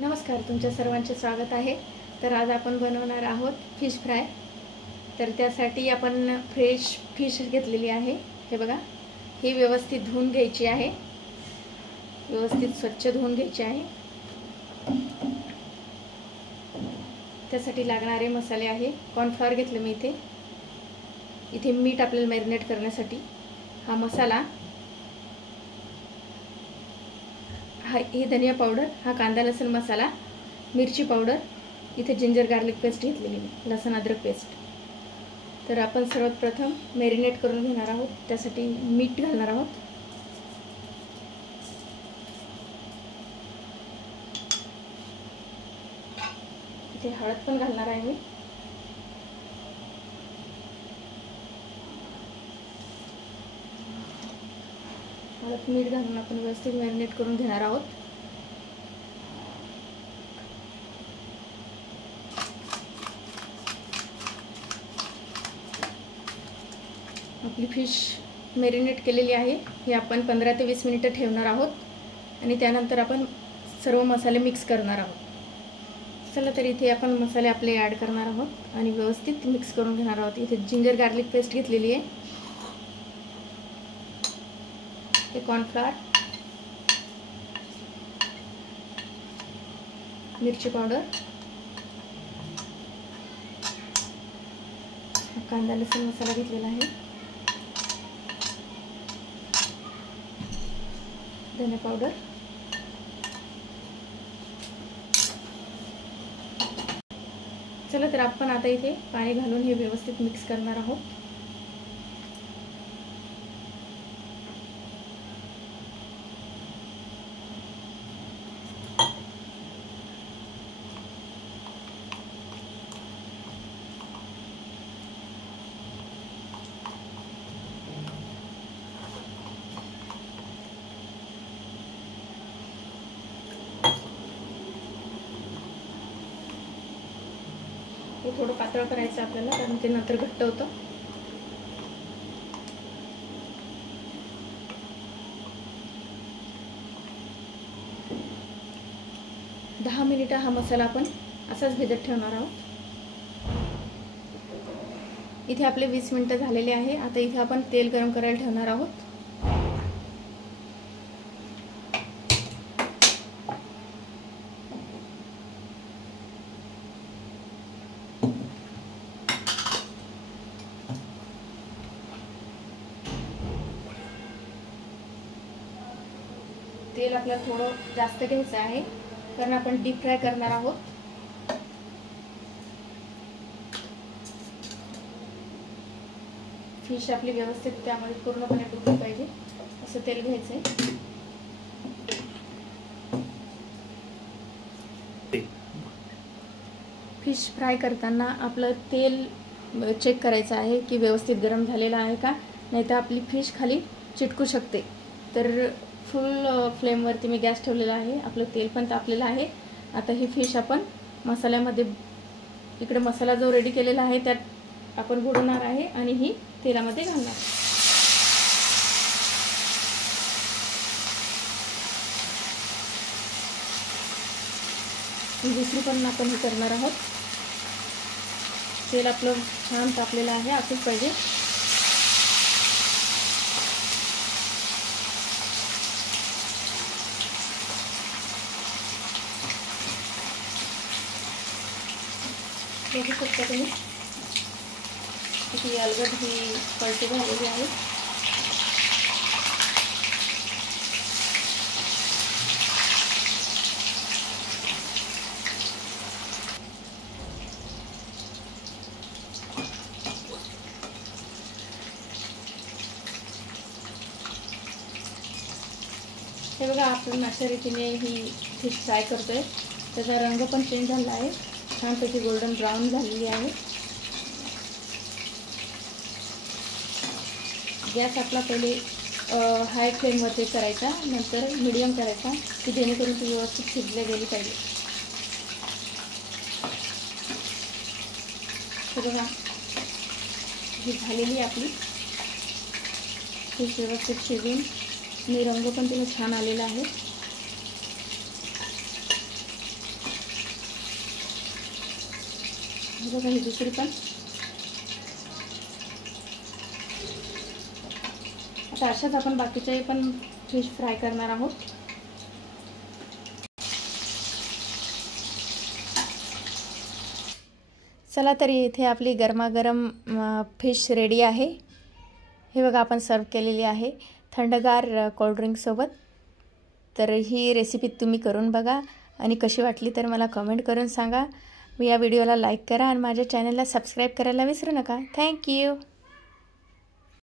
नमस्कार, तुमच्या सर्वांचे स्वागत आहे। तर आज आपण बनवणार आहोत फिश फ्राय। तर त्यासाठी आपण फ्रेश फिश घेतलेली आहे। हे बघा, ही व्यवस्थित धुवून घ्यायची आहे, व्यवस्थित स्वच्छ धुवून घ्यायची आहे। त्यासाठी लागणारे मसाले आहे, कॉर्नफ्लॉवर घेतले मी इथे मीठ आपल्याला मॅरिनेट करण्यासाठी, हा मसाला, ही धनिया पावडर, हा कांदा लसूण मसाला, मिरची पावडर, इथे जिंजर गार्लिक पेस्ट घेतलेली मी, लसूण अद्रक पेस्ट। तर आपण सर्वात प्रथम मॅरिनेट करून घेणार आहोत, त्यासाठी मीठ घालणार आहोत। इथे हळद पण घालणार आहे मी। हळद मीठ घालून आपण व्यवस्थित मॅरिनेट करून घेणार आहोत। आपली फिश मॅरिनेट केलेली आहे, हे आपण 15 ते 20 मिनिटं ठेवणार आहोत आणि त्यानंतर आपण सर्व मसाले मिक्स करणार आहोत। चला, तर इथे आपण मसाले आपले ॲड करणार आहोत आणि व्यवस्थित मिक्स करून घेणार आहोत। इथे जिंजर गार्लिक पेस्ट घेतलेली आहे, हे कॉर्नफ्लॉवर, मिरची पावडर, कांदा लसूण मसाला घेतलेला आहे, धने पावडर, चला तर आपण आता इथे पाणी घालून हे व्यवस्थित मिक्स करणार आहोत। हे थोडं पातळ करायचं आपल्याला, कारण ते नंतर घट्ट होतं। दहा मिनिटं हा मसाला आपण असाच भिजत ठेवणार आहोत। इथे आपले 20 मिनिटं झालेले आहे। आता इथे आपण तेल गरम करायला ठेवणार आहोत। तेल आपल्याला थोडं जास्त घ्यायचं आहे, कारण आपण डीप फ्राय करणार आहोत। फिश आपली व्यवस्थित त्यामध्ये पूर्णपणे डुबली पाहिजे, असं तेल घ्यायचंय। फिश फ्राय करताना आपलं तेल चेक करायचं आहे की व्यवस्थित गरम झालेलं आहे का, नाहीतर आपली फिश खाली चिटकू शकते। तर फुल फ्लेमवरती मी गॅस ठेवलेला आहे, आपलं तेल पण तापलेलं आहे। आता ही फिश आपण मसाल्यामध्ये, इकडे मसाला जो रेडी केलेला आहे त्यात आपण बुडवणार आहे आणि ही तेलामध्ये घालणार। दुसरी पण आपण हे करणार आहोत। तेल आपलं छान तापलेलं आहे, असंच पाहिजे। बघू शकता तुम्ही किती अलगद ही पलटी झालेली आहे। हे बघा, आपण अशा रीतीने ही फिश फ्राय करतोय, त्याचा रंग पण चेंज झाला आहे, छानपैकी गोल्डन ब्राउन झालेली आहे। गॅस आपला पहिले हाय फ्लेमवरती करायचा, नंतर मीडियम करायचा, की जेणेकरून ती व्यवस्थित शिजली गेली पाहिजे। हे बघा, ही झालेली आपली फिश व्यवस्थित शिजून आणि रंग पण तिला छान आलेला आहे। हे बघा, ही दुसरी पण. आता अशाच आपण बाकीचे पण फिश फ्राय करणार आहोत. चला तर इथे आपली गरमागरम फिश रेडी आहे. हे बघा, आपण सर्व केलेली आहे थंडगार कोल्ड्रिंकसोबत. तर ही रेसिपी तुम्ही करून बघा आणि कशी वाटली तर मला कमेंट करून सांगा. या व्हिडिओला लाईक करा आणि माझ्या चॅनलला सबस्क्राईब करायला विसरू नका. थँक्यू.